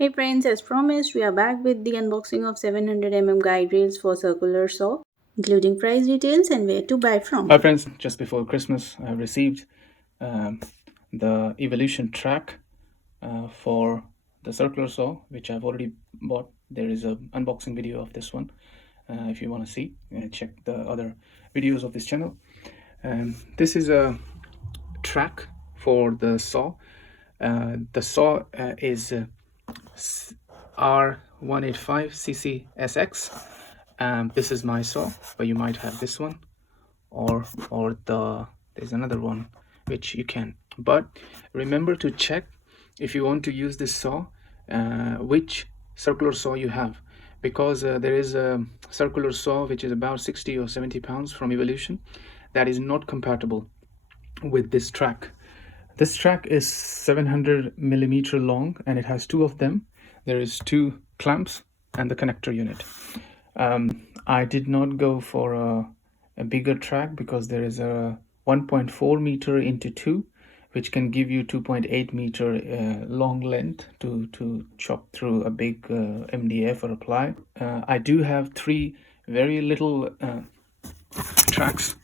Hey friends, as promised, we are back with the unboxing of 700 guide rails for circular saw, including price details and where to buy from. Hi friends, just before Christmas I received the Evolution track for the circular saw, which I've already bought. There is an unboxing video of this one. If you want to see, check the other videos of this channel. This is a track for the saw. The saw is R185 CCSX. This is my saw, but you might have this one, or there's another one which you can. But remember to check, if you want to use this saw, which circular saw you have, because there is a circular saw which is about 60 or 70 pounds from Evolution that is not compatible with this track. This track is 700 millimeter long and it has two of them. There is two clamps and the connector unit. I did not go for a bigger track because there is a 1.4 meter into 2, which can give you 2.8 meter long length to chop through a big MDF or a ply. I do have 3 very little tracks,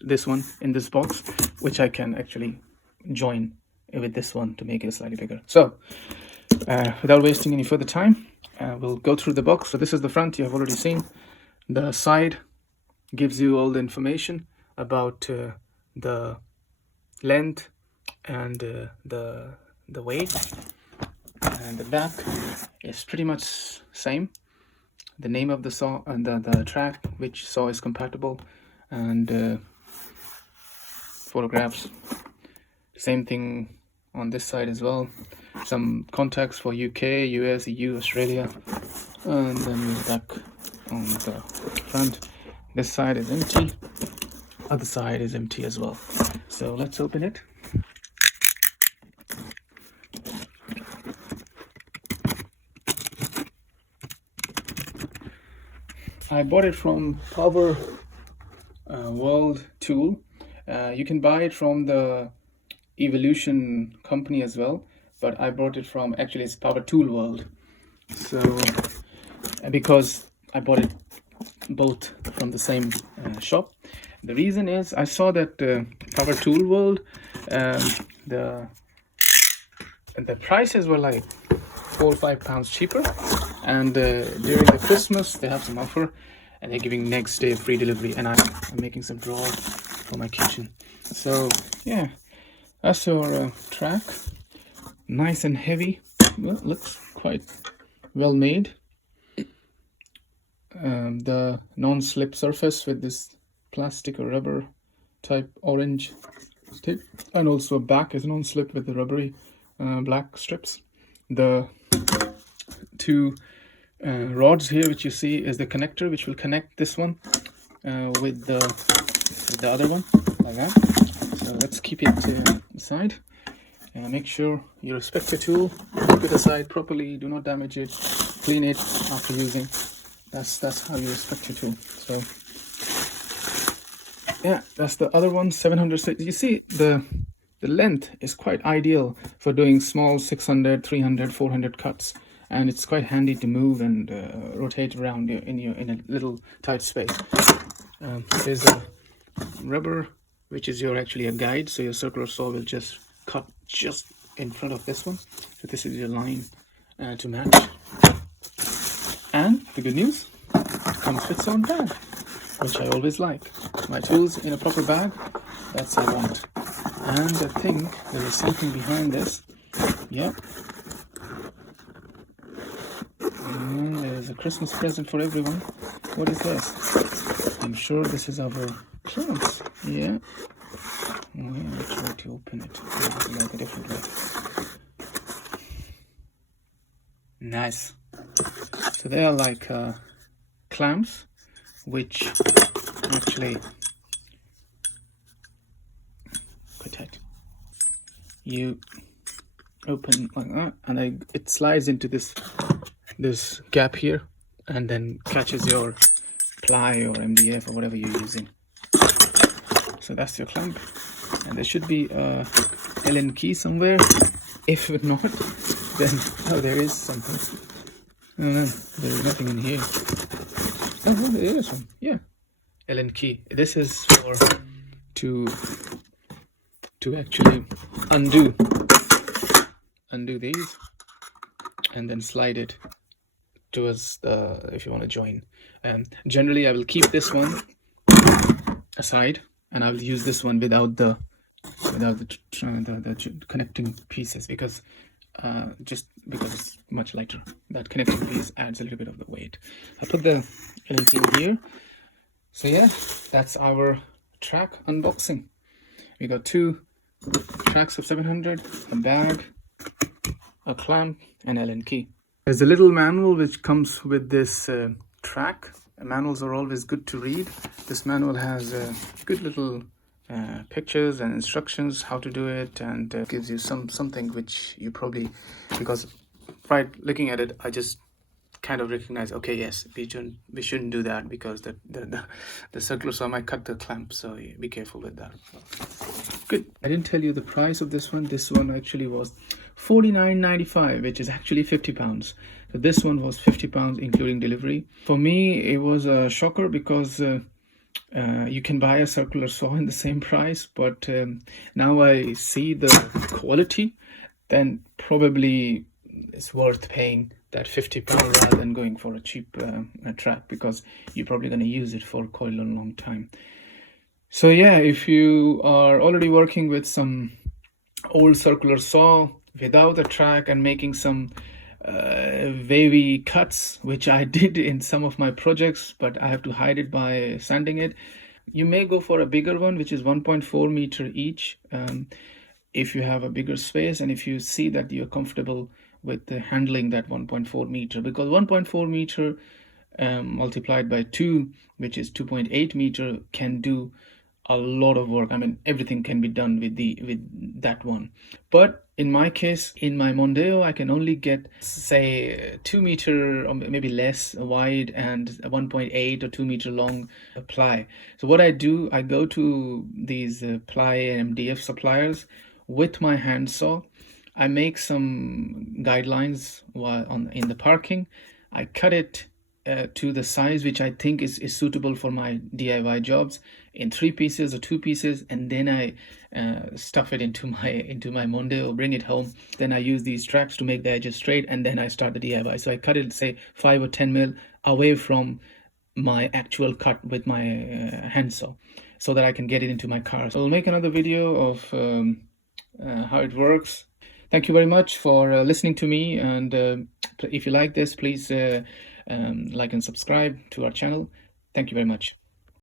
this one in this box, which I can actually join with this one to make it slightly bigger. So without wasting any further time, we'll go through the box. So this is the front, you have already seen. The side gives you all the information about the length and the weight, and the back is pretty much same. The name of the saw and the track, which saw is compatible, and photographs. Same thing on this side as well. Some contacts for UK, US, EU, Australia, and then back on the front. This side is empty, other side is empty as well. So let's open it. I bought it from Power World Tool. You can buy it from the Evolution company as well, but I bought it from, actually it's Power Tool World. So because I bought it both from the same shop. The reason is I saw that Power Tool World, the prices were like 4 or 5 pounds cheaper, and during the Christmas they have some offer and they're giving next day free delivery, and I'm making some drawers for my kitchen. So yeah, that's your track. Nice and heavy. Well, looks quite well made. The non-slip surface with this plastic or rubber type orange tip, and also back is non-slip with the rubbery black strips. The 2 rods here which you see is the connector, which will connect this one with the other one, like that. So let's keep it aside. Make sure you respect your tool, keep it aside properly, do not damage it, clean it after using. That's how you respect your tool. So yeah, that's the other one, 700. You see the length is quite ideal for doing small 600, 300, 400 cuts, and it's quite handy to move and rotate around in a little tight space. There's a rubber, which is actually a guide, so your circular saw will just cut just in front of this one. So this is your line to match. And the good news, it comes with its own bag, which I always like. My tools in a proper bag, that's what I want. And I think there is something behind this. Yep. And there's a Christmas present for everyone. What is this? I'm sure this is our clamps. Yeah. I'll try to open it like a different way. Nice. So they are like clamps, which actually quite tight. You open like that, and it slides into this gap here, and then catches your ply or MDF or whatever you're using. So that's your clamp, and there should be a Allen key somewhere. If not, Then, oh, there is something. Oh no, there is nothing in here. Oh, well, there is some. Yeah, Allen key. This is for to actually undo these and then slide it towards the, if you want to join. Generally I will keep this one aside and I will use this one without the connecting pieces, because just because it's much lighter. That connecting piece adds a little bit of the weight. I put the link in here. So yeah, that's our track unboxing. We got 2 tracks of 700, a bag, a clamp, and Allen key. There's a little manual which comes with this track. Manuals are always good to read. This manual has good little pictures and instructions how to do it, and gives you something which you probably, because right looking at it, I just kind of recognize, okay, yes, we shouldn't do that, because the circular saw might cut the clamp, so yeah, be careful with that. Good. I didn't tell you the price of this one. This one actually was $49.95, which is actually 50 pounds. So this one was 50 pounds including delivery. For me, it was a shocker, because you can buy a circular saw in the same price, but now I see the quality, then probably it's worth paying that 50 pounds rather than going for a cheap track, because you're probably going to use it for quite a long time. So yeah, if you are already working with some old circular saw without a track and making some wavy cuts, which I did in some of my projects, but I have to hide it by sanding it, you may go for a bigger one, which is 1.4 meter each, if you have a bigger space and if you see that you're comfortable with handling that 1.4 meter, because 1.4 meter multiplied by 2, which is 2.8 meter, can do a lot of work. I mean, everything can be done with that one. But in my case, in my Mondeo, I can only get, say, 2 meter or maybe less wide and 1.8 or 2 meter long ply. So what I do, I go to these ply and MDF suppliers with my handsaw. I make some guidelines while in the parking. I cut it to the size which I think is suitable for my DIY jobs, in 3 pieces or 2 pieces, and then I stuff it into my Mondeo, bring it home. Then I use these straps to make the edges straight, and then I start the DIY. So I cut it, say, 5 or 10 mil away from my actual cut with my handsaw, so that I can get it into my car. So I'll make another video of how it works. Thank you very much for listening to me, and if you like this, please like and subscribe to our channel. Thank you very much.